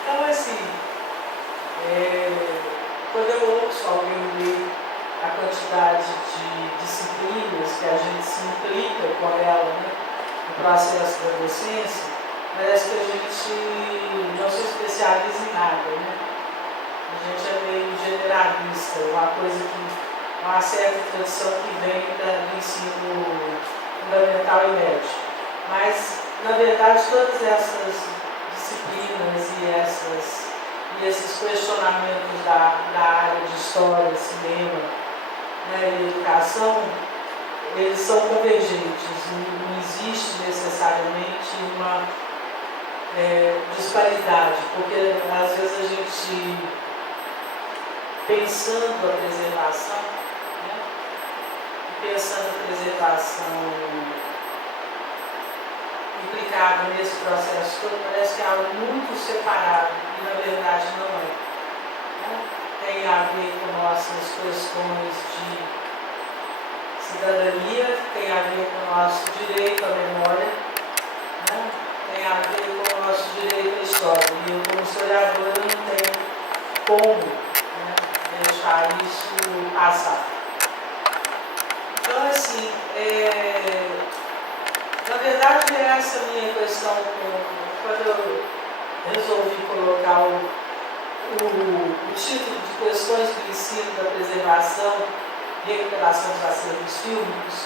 Então, assim, quando eu ouço alguém ler a quantidade de disciplinas que a gente se implica com ela, né, no processo da docência, parece que a gente não se especializa em nada, né? A gente é meio generalista, uma certa tradição que vem do ensino fundamental e médio. Mas, na verdade, todas essas disciplinas e esses questionamentos da área de história, cinema, né, e educação, eles são convergentes, não existe necessariamente uma disparidade, porque às vezes a gente, pensando a preservação, né, pensando a preservação implicado nesse processo todo, parece que é algo muito separado, e na verdade não é. Né? Tem a ver com nossas questões de cidadania, tem a ver com o nosso direito à memória, né? Tem a ver com o nosso direito à história. E eu, como historiadora, não tenho como, né, deixar isso passar. Então, assim, na verdade, essa minha questão, quando eu resolvi colocar o título de Questões do Ensino, da Preservação e Recuperação dos Acervos Fílmicos,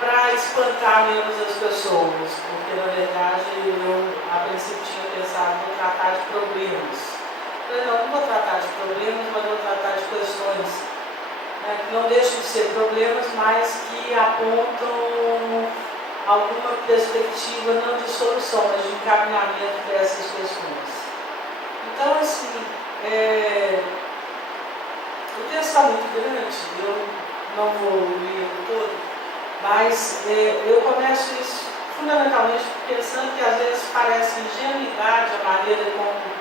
para espantar menos as pessoas, porque, na verdade, eu, a princípio, tinha pensado em tratar de problemas. Eu não vou tratar de problemas, mas vou tratar de questões, né, que não deixam de ser problemas, mas que apontam alguma perspectiva, não de solução, mas de encaminhamento para essas questões. Então, assim, o texto está muito grande, eu não vou ler todo, mas eu começo isso fundamentalmente pensando que às vezes parece ingenuidade a maneira como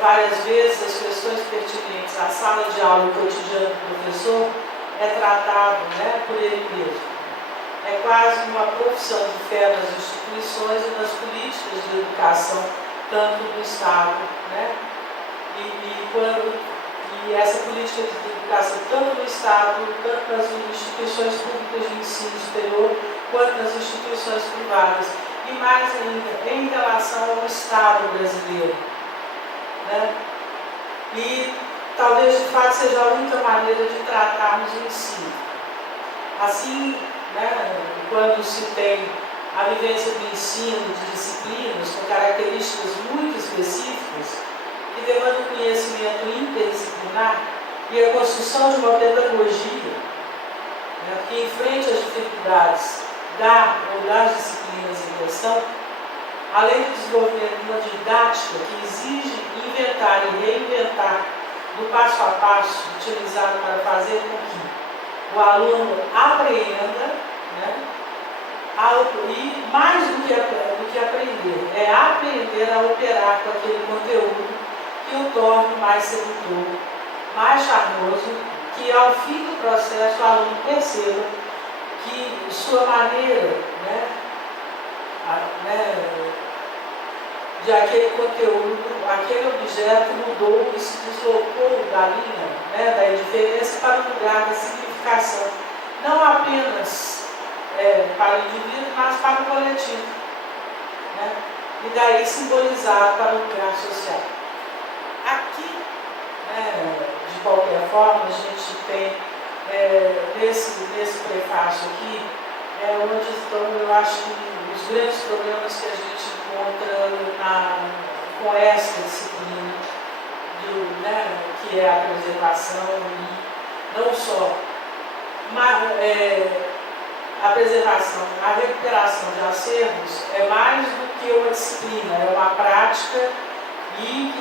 várias vezes as questões pertinentes à sala de aula e ao cotidiano do professor é tratado, né, por ele mesmo. É quase uma profissão de fé nas instituições e nas políticas de educação, tanto do Estado, né, e essa política de educação, tanto do Estado, tanto nas instituições públicas de ensino superior, quanto nas instituições privadas, e mais ainda, em relação ao Estado brasileiro. Né? E talvez de fato seja a única maneira de tratarmos o ensino. Assim, né, quando se tem a vivência do ensino de disciplinas com características muito específicas, que demandam conhecimento interdisciplinar e a construção de uma pedagogia, né, que enfrente as dificuldades das disciplinas em questão, além do desenvolvimento de uma didática que exige inventar e reinventar do passo a passo, utilizado para fazer com que o aluno apreenda, né, e mais do que aprender, aprender a operar com aquele conteúdo que o torne mais sedutor, mais charmoso, que ao fim do processo o aluno perceba que sua maneira, de aquele conteúdo, aquele objeto mudou e se deslocou da linha, da indiferença para o lugar da significação, não apenas para o indivíduo, mas para o coletivo, né? E daí simbolizar para o lugar social. Aqui, de qualquer forma, a gente tem nesse prefácio aqui, onde estão, eu acho que os grandes problemas que a gente encontra com essa disciplina, que é a preservação, e não só a preservação, a recuperação de acervos é mais do que uma disciplina, é uma prática e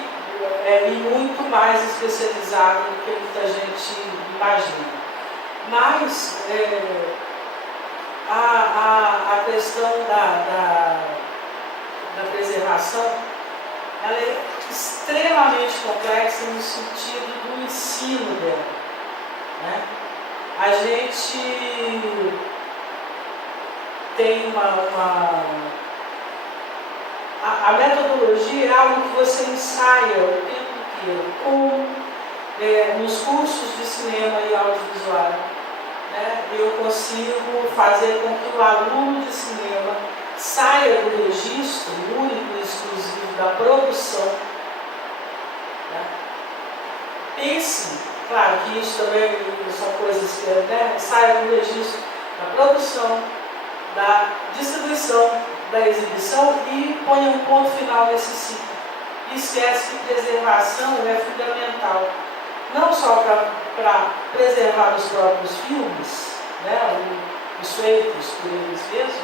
muito mais especializada do que muita gente imagina. Mas a questão da preservação, ela é extremamente complexa no sentido do ensino dela, né? A gente tem a metodologia é algo que você ensaia o tempo inteiro, como nos cursos de cinema e audiovisual. Né? Eu consigo fazer com que o aluno de cinema saia do registro único e exclusivo da produção. Né? Pense, claro que isso também são coisas que saia do registro da produção, da distribuição, da exibição e ponha um ponto final nesse ciclo. E esquece que preservação é fundamental, não só para preservar os próprios filmes, né, os feitos por eles mesmos,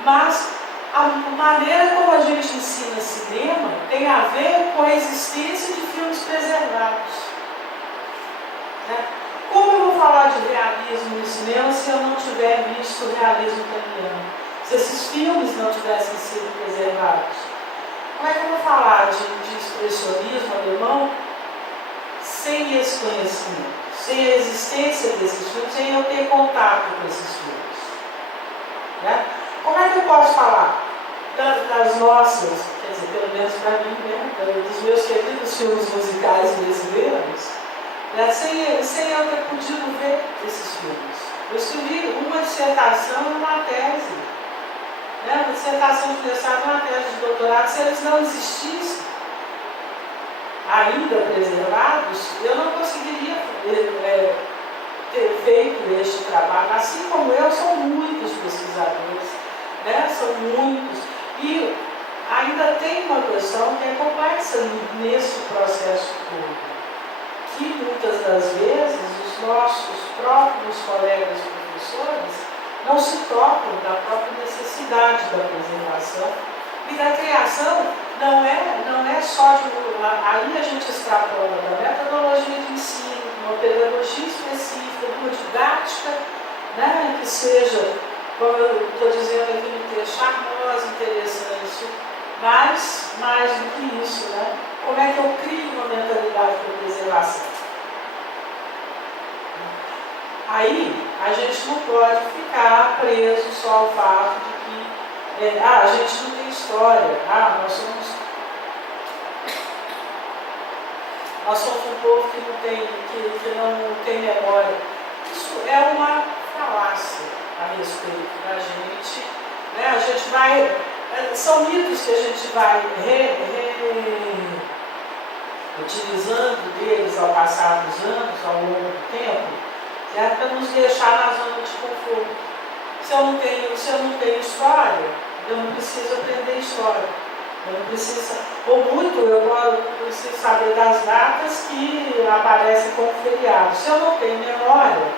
mas a maneira como a gente ensina cinema tem a ver com a existência de filmes preservados. Né? Como eu vou falar de realismo no cinema se eu não tiver visto o realismo italiano? Se esses filmes não tivessem sido preservados? Como é que eu vou falar de expressionismo alemão sem esse conhecimento, sem a existência desses filmes, sem eu ter contato com esses filmes? Né? Como é que eu posso falar das nossas, quer dizer, pelo menos para mim, né, dos meus queridos filmes musicais brasileiros, né, sem eu ter podido ver esses filmes? Eu escrevi uma dissertação e uma tese, né, uma dissertação de mestrado e uma tese de doutorado. Se eles não existissem, ainda preservados, eu não conseguiria ter feito este trabalho. Assim como eu, são muitos pesquisadores, né? São muitos. E ainda tem uma questão que é complexa nesse processo todo, que muitas das vezes os nossos próprios colegas professores não se tocam da própria necessidade da preservação e da criação. Não é só de aí a gente extrapola da metodologia de ensino, de uma pedagogia específica, de uma didática, né, que seja, como eu estou dizendo aqui no texto, charmosa, interessante, mas mais do que isso, né? Como é que eu crio uma mentalidade para preservação? Aí a gente não pode ficar preso só ao fato de que a gente não tem história, nós somos um povo que não tem memória. Isso é uma falácia a respeito da gente, né? A gente vai, são mitos que a gente vai utilizando deles ao passar dos anos, ao longo do tempo, para nos deixar na zona de conforto. Se eu não tenho história, eu não preciso aprender história. Eu não preciso, ou muito, eu preciso saber das datas que aparecem como feriado. Se eu não tenho memória,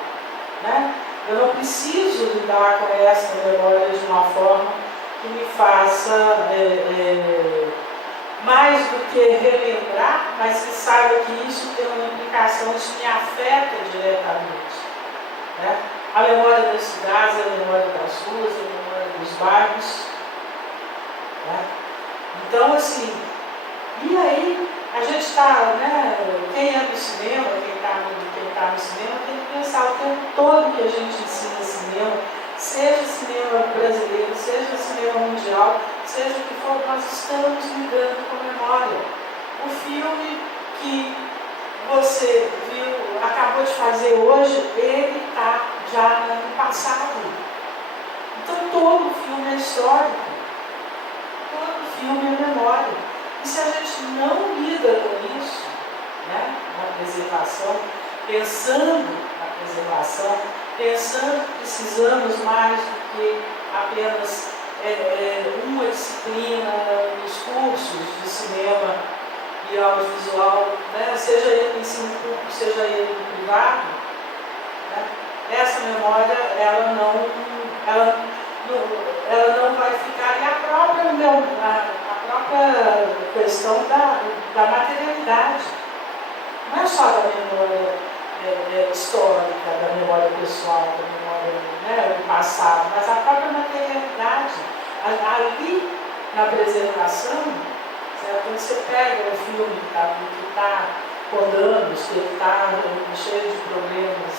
né, eu não preciso lidar com essa memória de uma forma que me faça mais do que relembrar, mas que saiba que isso tem uma implicação, isso me afeta diretamente. Né? A memória das cidades, a memória das ruas, a memória dos bairros. Né? Então, assim, e aí a gente está, né, quem é do cinema, quem está no cinema, tem que pensar o tempo todo que a gente ensina cinema, seja cinema brasileiro, seja cinema mundial, seja o que for, nós estamos lidando com memória. O filme que você viu, acabou de fazer hoje, ele está já no passado. Então todo filme é histórico. Todo filme é memória. E se a gente não lida com isso, né, na preservação, pensando na preservação, pensando que precisamos mais do que apenas uma disciplina nos cursos de cinema e audiovisual, né, seja ele no ensino público, seja ele no privado, né, essa memória ela não vai ficar. E a própria questão da materialidade, não é só da memória histórica, da memória pessoal, da memória, né, do passado, mas a própria materialidade. Ali, na preservação, certo? Quando você pega um filme que está com danos, que está cheio de problemas,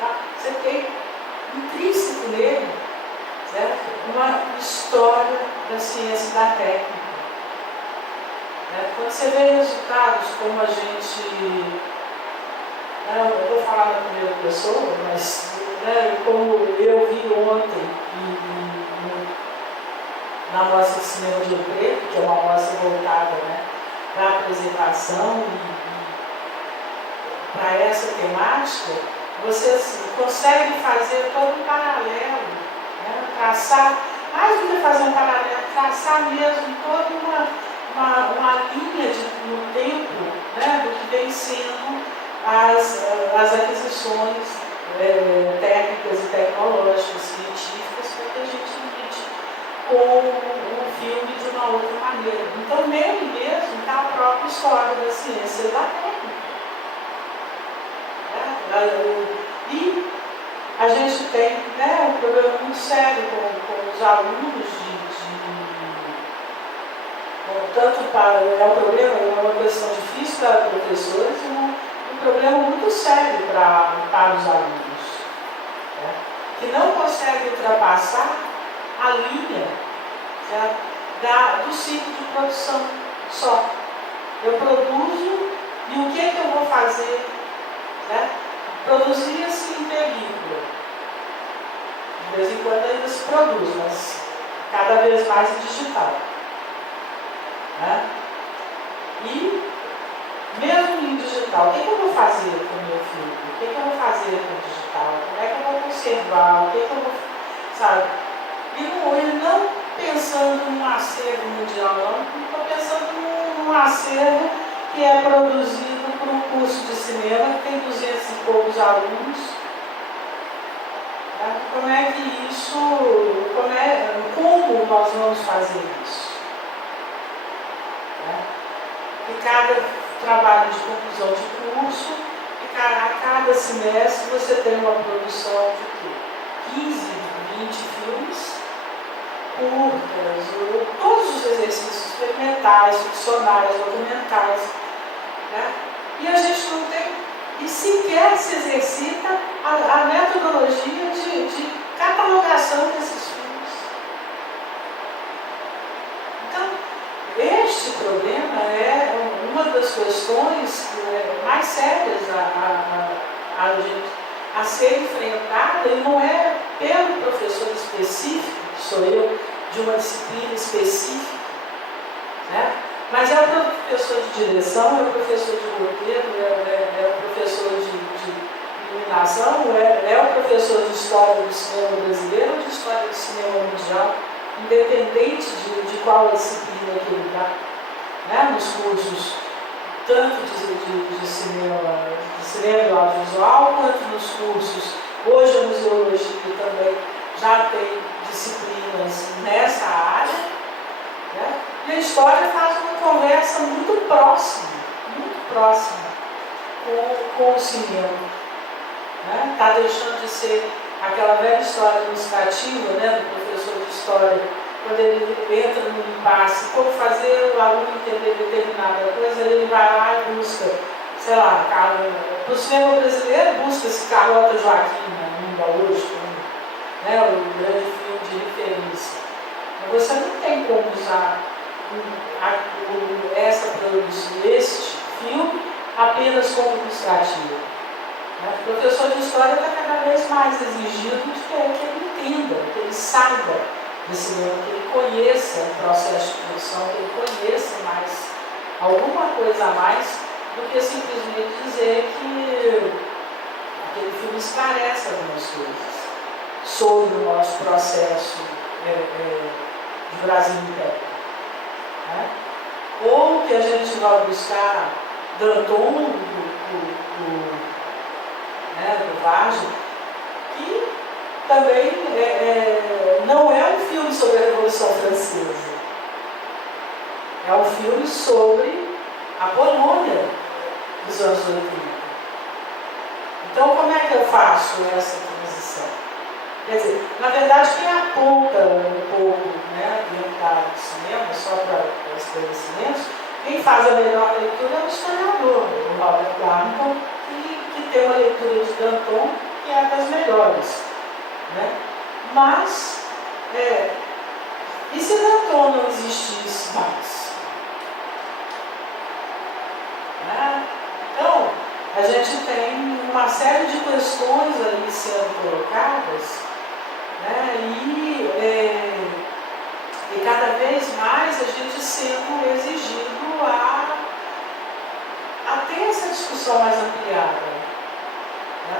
tá? Você tem da ciência e da técnica. Quando você vê resultados como a gente... eu vou falar na primeira pessoa, mas como eu vi ontem na mostra de cinema de Ouro Preto, que é uma mostra voltada para a apresentação e para essa temática, você assim, consegue fazer todo um paralelo, traçar, mais do que fazer um paralelo, traçar mesmo toda uma linha no tempo do que vem sendo as aquisições técnicas e tecnológicas, científicas, para que a gente lide com o filme de uma outra maneira. Então, nele mesmo está a própria história da ciência e da técnica. E a gente tem um problema muito sério com os alunos tanto é um problema, é uma questão difícil para professores e um problema muito sério para os alunos, que não conseguem ultrapassar a linha do ciclo de produção só. Eu produzo e o que eu vou fazer? Produzia-se em película. De vez em quando ainda se produz, mas cada vez mais em digital. E mesmo em digital, o que eu vou fazer com o meu filme? O que eu vou fazer com o digital? Como é que eu vou conservar? O que eu vou... Sabe? E não pensando num acervo mundial, não estou pensando num acervo que é produzido por um curso de cinema que tem 200 e poucos alunos. Como é que isso... Como nós vamos fazer isso? E cada trabalho de conclusão de curso, e a cada semestre você tem uma produção de 15, 20 filmes, curtas, todos os exercícios experimentais, ficcionais, documentais. E a gente não tem, e sequer se exercita a metodologia de catalogação desses filmes. Então, este problema é uma das questões mais sérias a ser enfrentada, e não é pelo professor específico, que sou eu, de uma disciplina específica, mas é o professor de direção, é o professor de roteiro, é o professor de iluminação, é o professor de história do cinema brasileiro ou de história do cinema mundial, independente de qual disciplina que ele dá, nos cursos, tanto de cinema e audiovisual, quanto nos cursos. Hoje a museologia também já tem disciplinas nessa área, e a história faz uma conversa muito próxima com o cinema. Está deixando de ser aquela velha história ilustrativa, do professor de história, quando ele entra no impasse, como fazer o aluno entender determinada coisa, ele vai lá e busca, sei lá, para o cinema brasileiro, busca-se Carlota Joaquim, ainda hoje, o grande filme de referência. Mas você não tem como usar este filme apenas como ilustrativo. O professor de história está cada vez mais exigido de que ele entenda, que ele saiba desse cinema, que ele conheça o processo de produção, que ele conheça mais, alguma coisa a mais, do que simplesmente dizer que aquele filme esclarece algumas coisas sobre o nosso processo de Brasil Império. Ou que a gente vai buscar Danton, do Vargem, que também não é um filme sobre a Revolução Francesa. É um filme sobre a Polônia dos anos 80. Então, como é que eu faço essa transição? Quer dizer, na verdade, quem aponta um pouco dentro da área do cinema, só para esclarecimentos, quem faz a melhor leitura é o historiador, o Robert Garnton, que tem uma leitura de Danton que é das melhores. Mas E se Danton não existisse mais? Né? Então, a gente tem uma série de questões ali sendo colocadas, né? E cada vez mais a gente sendo exigido a ter essa discussão mais ampliada. Né?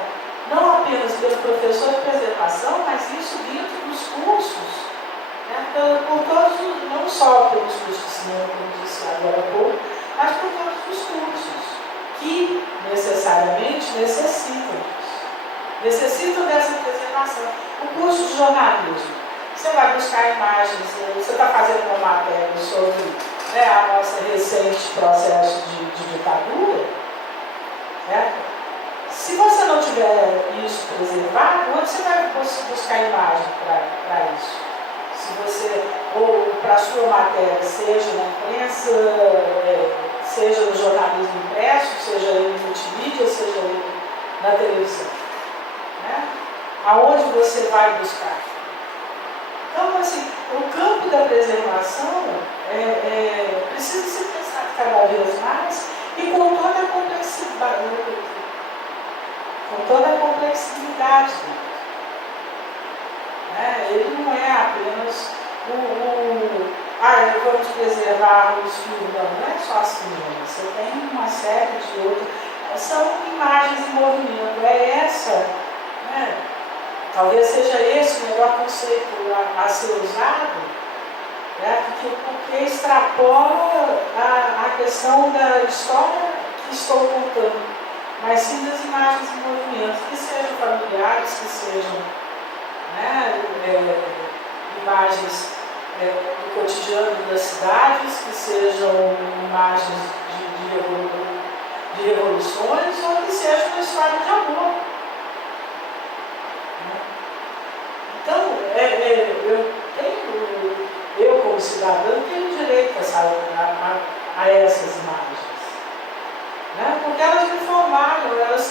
Não apenas pelo professor de preservação, mas isso dentro dos cursos. Por todos, não só pelos cursos de cinema, como disse agora há pouco, mas por todos os cursos que necessariamente necessitam disso. Necessitam dessa preservação. O curso de jornalismo, você vai buscar imagens, você está fazendo uma matéria sobre a nossa recente processo de ditadura, certo? Se você não tiver isso preservado, onde você vai buscar imagem para isso? Se você, ou para a sua matéria, seja na imprensa, seja no jornalismo impresso, seja ele no multimídia, seja ele na televisão. Né? Aonde você vai buscar? Então, assim, o campo da preservação precisa ser pensado cada vez mais e com toda a complexidade dele. Ele não é apenas vamos preservar os filmes, não é só as crianças, você tem uma série de outras, são imagens em movimento, talvez seja esse o melhor conceito a ser usado, porque extrapola a questão da história que estou contando, mas sim das imagens em movimento, que sejam familiares, que sejam imagens do cotidiano das cidades, que sejam imagens de revoluções ou que seja uma história de amor. Então, eu como cidadão tenho direito a essas imagens, porque elas me formaram, elas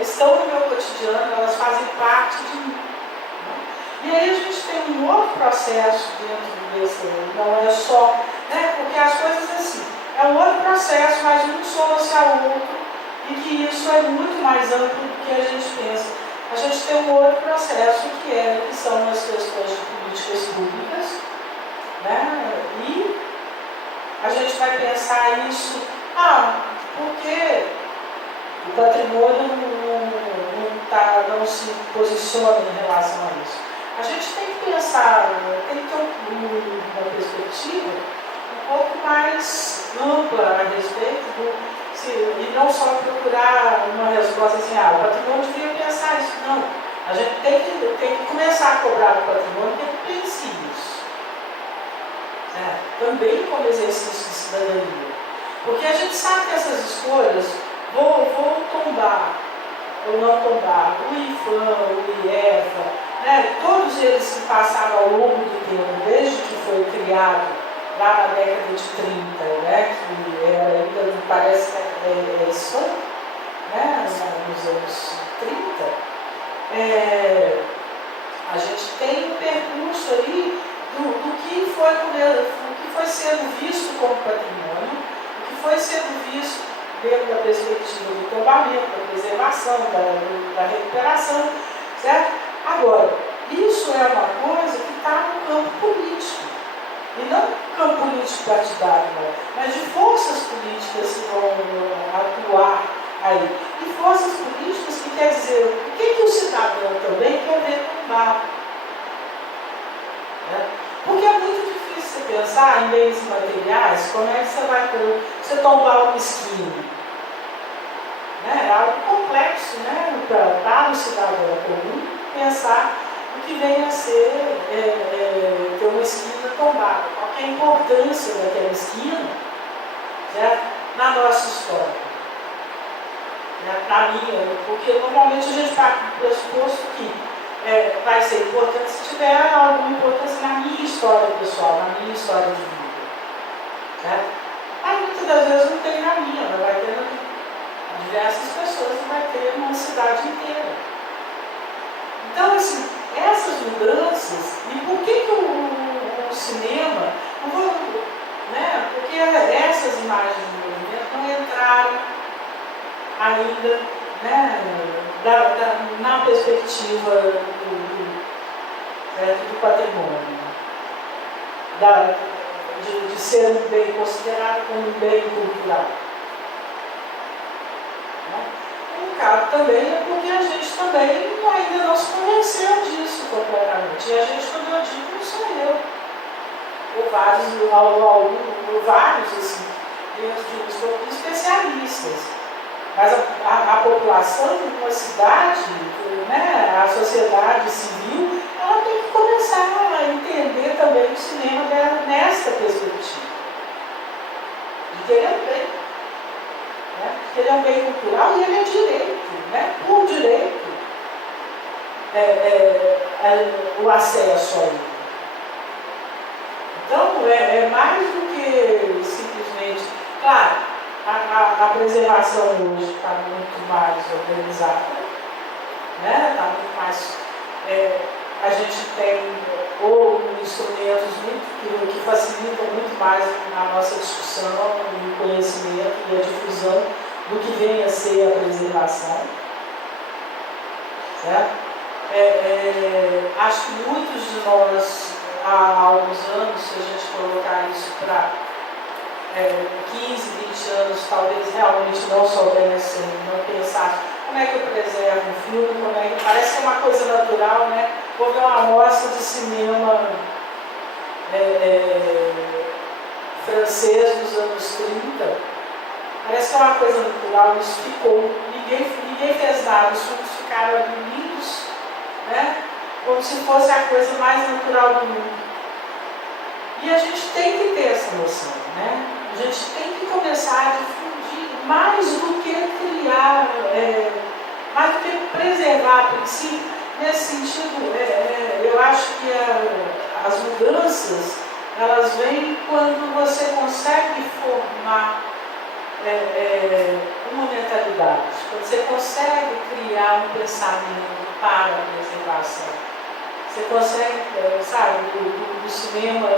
estão no meu cotidiano, elas fazem parte de mim. E aí a gente tem um outro processo dentro desse, não é só, porque as coisas assim, é um outro processo, mas um soma-se ao outro, e que isso é muito mais amplo do que a gente pensa. A gente tem um outro processo que são as questões de políticas públicas, e a gente vai pensar isso, porque o patrimônio não se posiciona em relação a isso. A gente tem que pensar, tem que ter uma perspectiva um pouco mais ampla a respeito e não só procurar uma resposta assim, o patrimônio devia pensar isso. Não, a gente tem que começar a cobrar do patrimônio que ele pense isso. Também como exercício de cidadania. Porque a gente sabe que essas escolhas vão tombar ou não tombar, o IFAM, o IEFA, todos eles que passaram ao longo do tempo, desde que foi criado lá na década de 30, que era ainda, me parece que é isso, nos anos 30, a gente tem um percurso ali do que foi sendo visto como patrimônio, o que foi sendo visto dentro da perspectiva do tombamento, da preservação, da recuperação, certo? Agora, isso é uma coisa que está no campo político, e não no campo político partidário, mas de forças políticas que vão atuar aí. E forças políticas que quer dizer, o que o cidadão também quer ver tombar? Porque é muito difícil você pensar em bens materiais, como é que você vai você tombar uma esquina. É algo complexo, para o cidadão comum pensar o que vem a ser ter uma esquina tombada. Qual é a importância daquela esquina, certo? Na nossa história. Na minha, porque normalmente a gente parte do pressuposto que vai ser importante se tiver alguma importância na minha história pessoal, na minha história de vida. Certo? Mas muitas das vezes não tem na minha, mas vai ter na diversas pessoas e vai ter uma cidade inteira. Então, assim, essas mudanças, e por que o imagens de movimento não entraram ainda, né, na perspectiva do patrimônio, de ser um bem considerado como um bem cultural. Um caso também é porque a gente também ainda não se convenceu disso completamente. E a gente, quando eu digo, não sou eu. Ou vários assim, dentro de um escopo de especialistas. Mas a população de uma cidade, né, a sociedade civil, ela tem que começar a entender também o cinema nesta perspectiva. De que ele é um bem. Né? Porque ele é um bem cultural e ele é direito, né? Por direito, o acesso a ele. Então, é mais do que simplesmente, claro, a preservação hoje está muito mais organizada, né? Está muito mais, a gente tem instrumentos que facilitam muito mais a nossa discussão, o conhecimento e a difusão do que vem a ser a preservação. Certo? Acho que muitos de nós, há alguns anos, se a gente colocar isso para 15, 20 anos, talvez realmente não soubessem, não pensassem como é que eu preservo um filme, parece que é uma coisa natural, né? Vou ver uma amostra de cinema francês dos anos 30, parece que é uma coisa natural, isso ficou, ninguém fez nada, os filmes ficaram ali lindos, né? Como se fosse a coisa mais natural do mundo. E a gente tem que ter essa noção, né? A gente tem que começar a difundir mais do que criar, mais do que preservar a princípio. Nesse sentido, eu acho que as mudanças, elas vêm quando você consegue formar uma mentalidade, quando você consegue criar um pensamento para a preservação. Você consegue, sabe, do cinema e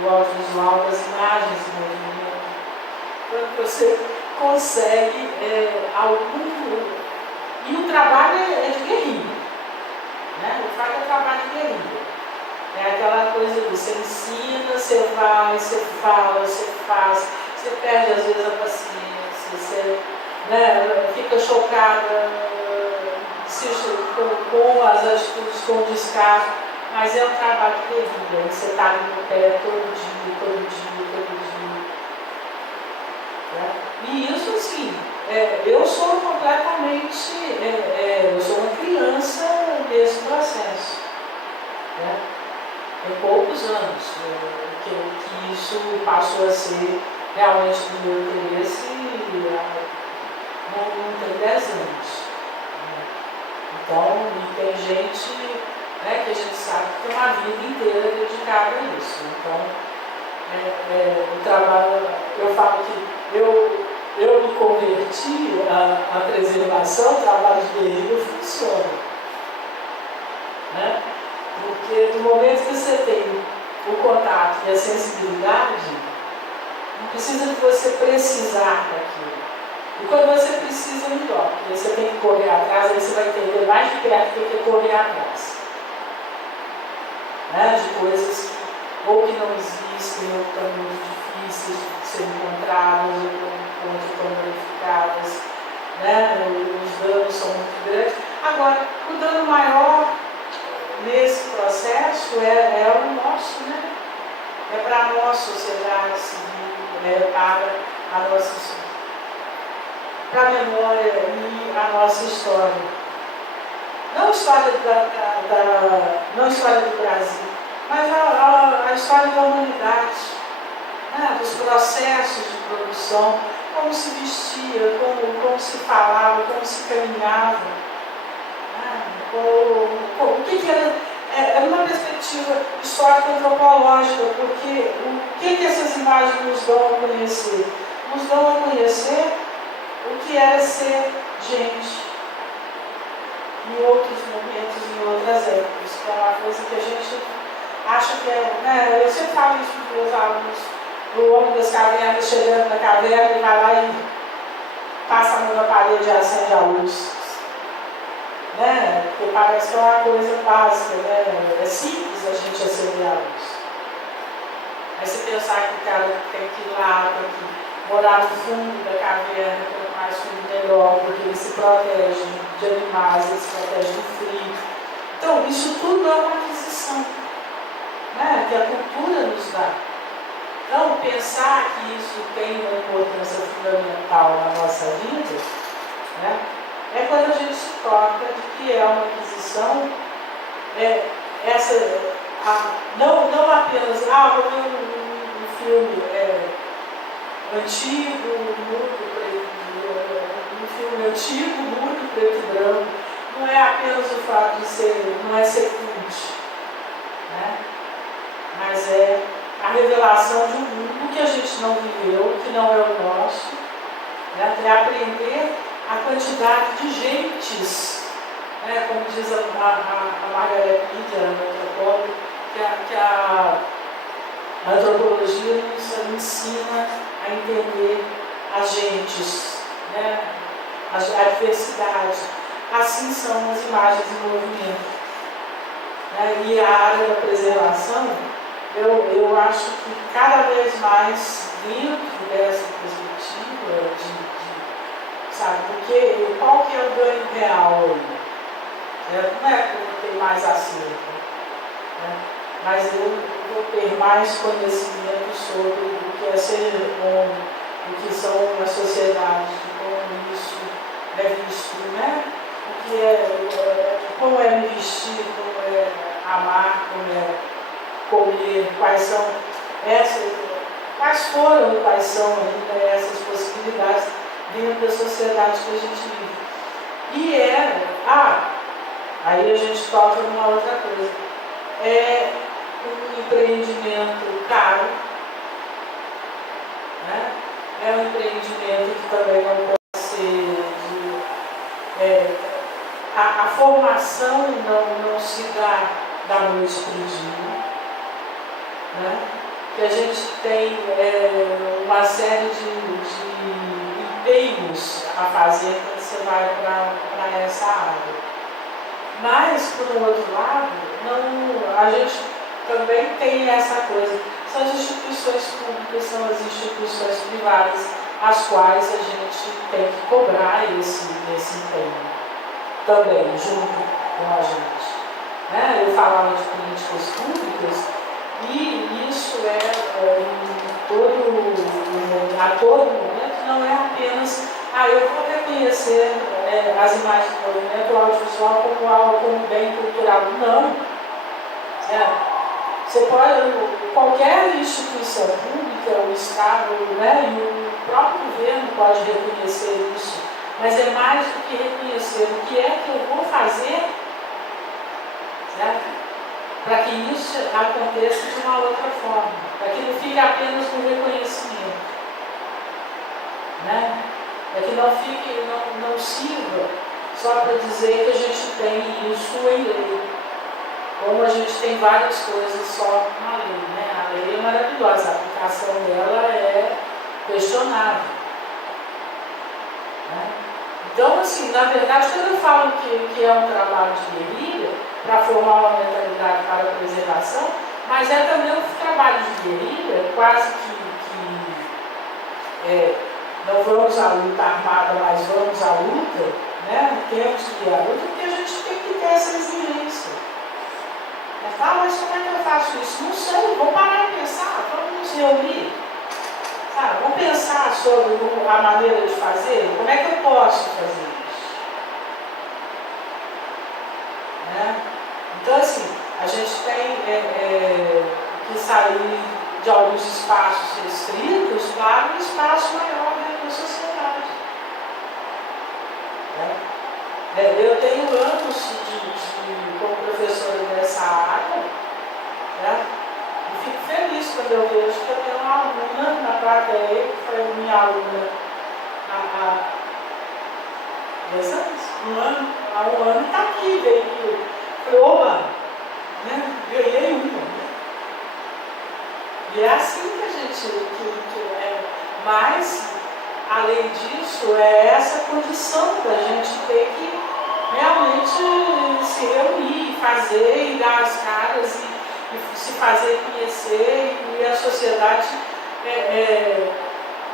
do audiovisual, das imagens de movimento, quando você consegue algum... E o trabalho é de guerrilha, né? O trabalho é trabalho de guerrilha. É aquela coisa de você ensina, você vai, você fala, você faz, você perde às vezes a paciência, você, né, fica chocada com as atitudes, com o descaso, mas é um trabalho de guerrilha. Você está ali no pé todo dia. Né? E isso, assim, eu sou completamente, eu sou uma criança desse processo. Né? Tem poucos anos que isso passou a ser realmente do meu interesse, não tem 10 anos. Então, e tem gente, né, que a gente sabe que tem uma vida inteira dedicada a isso. Então, o trabalho, eu falo que eu me converti à preservação, o trabalho de guerrilha funciona. Né? Porque no momento que você tem o contato e a sensibilidade, não precisa de você precisar daquilo. E quando você precisa, melhor, porque você tem que correr atrás, aí você vai entender mais de perto do que correr atrás. Né? De coisas que não existem, ou que estão muito difíceis de serem encontradas, ou que estão verificadas. Né? Os danos são muito grandes. Agora, o dano maior nesse processo é o nosso, né? É para a nossa sociedade civil, para a nossa, para a memória e a nossa história. Não a história não a história do Brasil, mas a história da humanidade, né? Dos processos de produção, como se vestia, como se falava, como se caminhava. Né? O que era? É uma perspectiva histórico-antropológica, porque o que essas imagens nos dão a conhecer? Nos dão a conhecer o que era ser gente em outros momentos, em outras épocas, que é uma coisa que a gente acha que né? Eu sempre falo isso para os meus alunos, o homem das cavernas chegando na caverna e vai lá e passa a mão na parede e acende a luz. Né? Porque parece que é uma coisa básica, né? É simples a gente acender a luz. Aí você pensar que o cara tem que ir lá, tem que morar no fundo da caverna, quanto mais fundo melhor, porque ele se protege de animais, ele se protege do frio. Então, isso tudo é uma aquisição, né? Que a cultura nos dá. Então, pensar que isso tem uma importância fundamental na nossa vida, né? É quando a gente se toca de que é uma aquisição, não apenas, vou ver um filme antigo, mudo, preto e branco. Não é apenas o fato de ser, não é ser cult, né? Mas é a revelação de um mundo que a gente não viveu, que não é o nosso, né? É aprender a quantidade de gentes, né? Como diz a Margaret Mead, a antropóloga, que a antropologia nos ensina a entender as gentes, né? A diversidade. Assim são as imagens em movimento. Né? E a área da preservação, eu acho que cada vez mais dentro dessa perspectiva sabe, porque qual que é o ganho real aí? Não é que eu vou ter mais acerto, né? Mas eu vou ter mais conhecimento sobre o que é ser homem, o que são as sociedades, de como isso é visto, né? O que como é me vestir, como é amar, como é comer, quais são quais foram e quais são ainda essas possibilidades dentro da sociedade que a gente vive. E aí a gente toca numa outra coisa. É um empreendimento caro, né? É um empreendimento que também não pode ser a formação não se dá da noite para o dia, né? Que a gente tem uma série de empenhos a fazer quando você vai para essa área. Mas, por um outro lado, a gente também tem essa coisa. São as instituições públicas, são as instituições privadas, as quais a gente tem que cobrar esse empenho também, junto com a gente. Né? Eu falava de políticas públicas e isso a todo momento, não é apenas eu vou reconhecer as imagens do movimento audiovisual como bem cultural. Não. Você pode, qualquer instituição pública, o Estado, né, e o próprio governo pode reconhecer isso, mas é mais do que reconhecer o que é que eu vou fazer, certo? Para que isso aconteça de uma outra forma, para que não fique apenas no reconhecimento, né? Para que não sirva só para dizer que a gente tem isso em lei, como a gente tem várias coisas só na lei, né? A lei é maravilhosa, a aplicação dela é questionável, né? Então, assim, na verdade, quando eu falo que é um trabalho de guerrilha, para formar uma mentalidade para a preservação, mas é também um trabalho de guerrilha, quase que não vamos à luta armada, mas vamos à luta, né? Temos que ir à luta, porque a gente tem que ter essa exigência. Mas como é que eu faço isso? Não sei, vamos parar e pensar, vamos nos reunir, sabe? Vamos pensar sobre a maneira de fazer, como é que eu posso fazer isso, né? Então, assim, a gente tem que sair de alguns espaços restritos para um espaço maior dentro da sociedade, né? Eu tenho anos como professora nessa área, né? E fico feliz quando eu vejo que eu tenho uma aluna na plateia, que foi minha aluna há 10 anos, há um ano está aqui, veio aqui. Falei, oba, né? Ganhei uma. Né? E é assim que a Mas, além disso, é essa condição da gente ter que realmente se reunir, fazer e dar as caras e se fazer conhecer, e a sociedade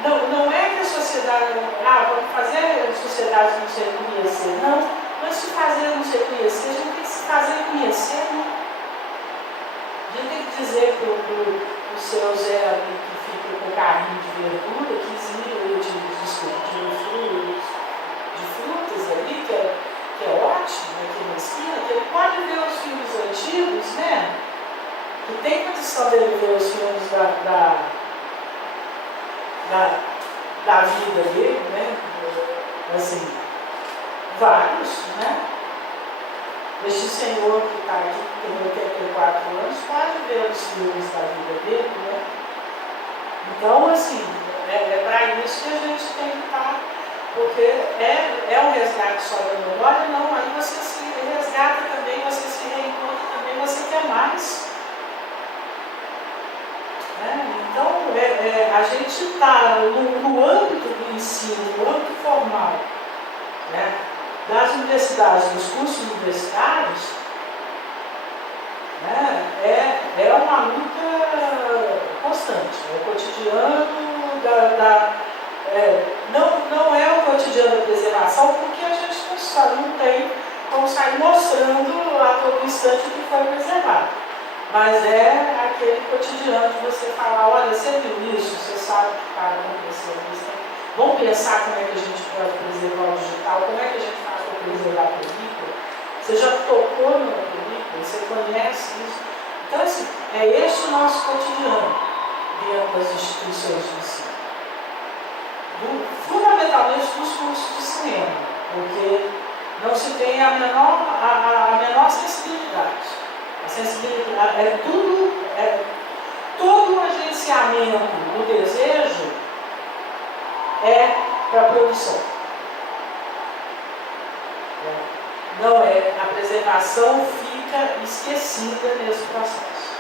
não é que a sociedade, vamos fazer a sociedade não se reconhecer, não, mas se fazer não se reconhecer, a gente tem que se fazer conhecer, né? A gente tem que dizer para o seu Zé ali que fica com o carrinho de verdura, que exilha de frutas ali, que é ótimo aqui na esquina, que ele pode ver os filmes antigos, né? Que tem condição dele ver os filmes da vida dele, né? Assim, vários, né? Este senhor que está aqui, que tem 84 anos, pode ver os filmes da vida dele, né? Então, assim, é para isso que a gente tem que estar, porque é um resgate só da memória, não, aí você se resgata também, você se reencontra também, você quer mais. Então, a gente está no âmbito do ensino, no âmbito formal, né, das universidades, dos cursos universitários, né, é uma luta constante, é o cotidiano não é o cotidiano da preservação, porque a gente não tem como sair mostrando a todo instante o que foi preservado. Mas é aquele cotidiano de você falar, olha, você viu isso, você sabe o que está acontecendo isso. Vamos pensar como é que a gente pode preservar o digital, como é que a gente faz para preservar a película. Você já tocou na película, você conhece isso. Então, assim, é esse o nosso cotidiano dentro das instituições de ensino. Fundamentalmente dos cursos de cinema, porque não se tem a menor sensibilidade. A sensibilidade todo o agenciamento do desejo é para a produção. Não é, a preservação fica esquecida nesse processo.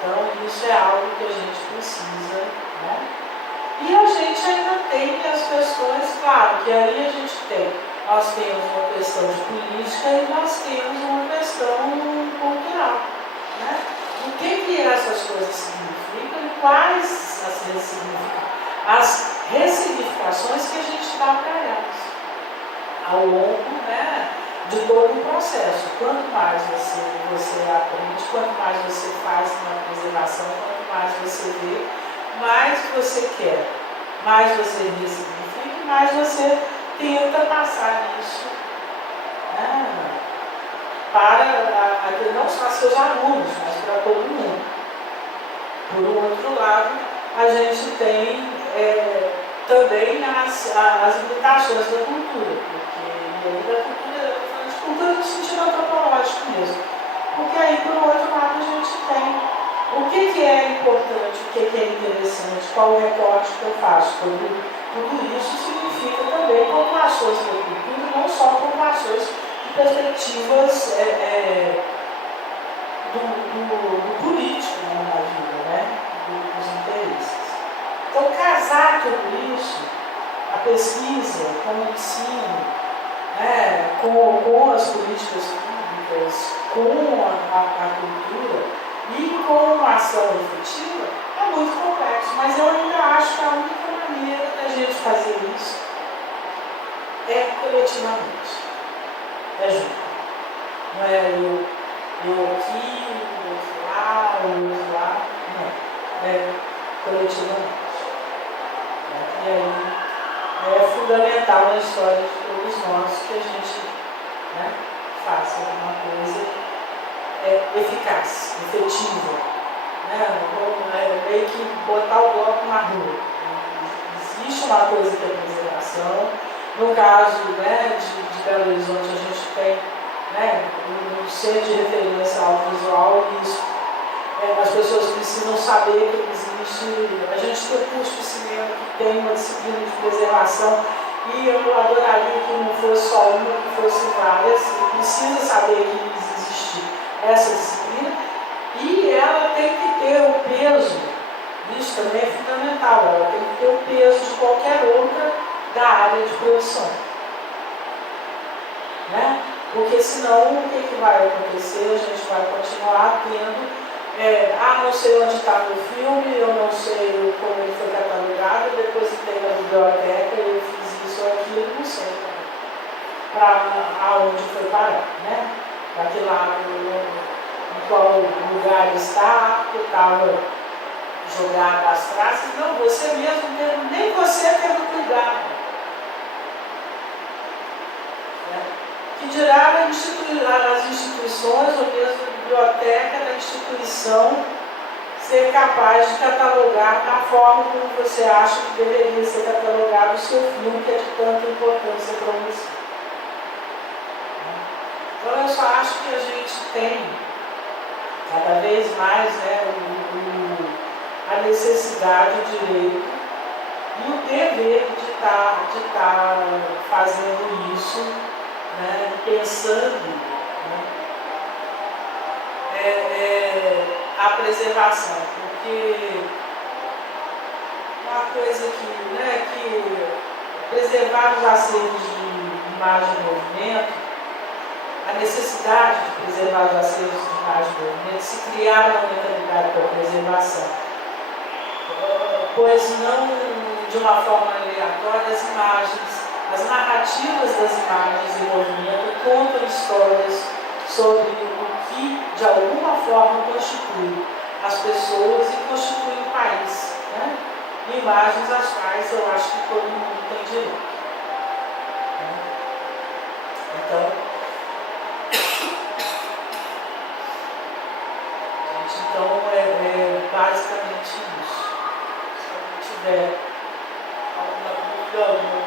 Então, isso é algo que a gente precisa, né? E a gente ainda tem as questões, claro, que aí nós temos uma questão de política e nós temos uma questão cultural, né? O que essas coisas significam e quais as ressignificações que a gente dá para elas ao longo, né, de todo o processo. Quanto mais você aprende, quanto mais você faz na preservação, quanto mais você vê, mais você quer, mais você ressignifica, mais você tenta passar isso, né, para não só seus alunos, mas para todo mundo. Por outro lado, a gente tem também as limitações da cultura, porque da cultura, eu estou falando de cultura no sentido antropológico mesmo, porque aí, por outro lado, a gente tem o que é importante, o que é interessante, qual o recorte que eu faço. Tudo isso significa também pontuações da cultura, não só pontuações de perspectivas do político na vida, né? Dos interesses. Então, casar tudo isso, a pesquisa com o ensino, né? com as políticas públicas, com a cultura e com uma ação efetiva, é muito complexo, mas eu ainda acho que a única maneira da gente fazer isso é coletivamente, é junto. Não é eu aqui, o outro lá, não. É coletivamente. E aí é fundamental na história de todos nós que a gente, né, faça alguma coisa eficaz, efetiva. Meio que botar o bloco na rua. Existe uma coisa que é preservação. No caso, né, de Belo Horizonte, a gente tem, né, um centro de referência audiovisual e isso, as pessoas precisam saber que existe. A gente tem um curso de cinema que tem uma disciplina de preservação e eu adoraria que não fosse só uma, que fosse várias. Precisa saber que existe essa disciplina e ela tem que ter o peso, isso também é fundamental, ela tem que ter o peso de qualquer outra da área de produção. Né? Porque senão o que vai acontecer? A gente vai continuar tendo, não sei onde está meu filme, eu não sei como ele foi catalogado, depois entrei na biblioteca, eu fiz isso ou aquilo, não sei para aonde foi parar, né? Para que lado, em qual lugar está, que estava jogado as traças, não, você mesmo, nem você tendo cuidado. Né? Que dirá as instituições, ou mesmo a biblioteca da instituição, ser capaz de catalogar da forma como você acha que deveria ser catalogado o seu filme, que é de tanta importância para você. Então, eu só acho que a gente tem, cada vez mais, né, a necessidade, o direito e o dever de estar fazendo isso, né, pensando, né, a preservação, porque uma coisa que preservar os acervos de imagem e movimento, a necessidade de preservar os acervos de imagem e movimento, se criar uma mentalidade para a preservação, pois não de uma forma aleatória as imagens, as narrativas das imagens em movimento contam histórias sobre o que de alguma forma constitui as pessoas e constitui o país, né? Imagens às quais eu acho que todo mundo tem direito. Né? Então, é basicamente isso. Se alguém tiver alguma dúvida,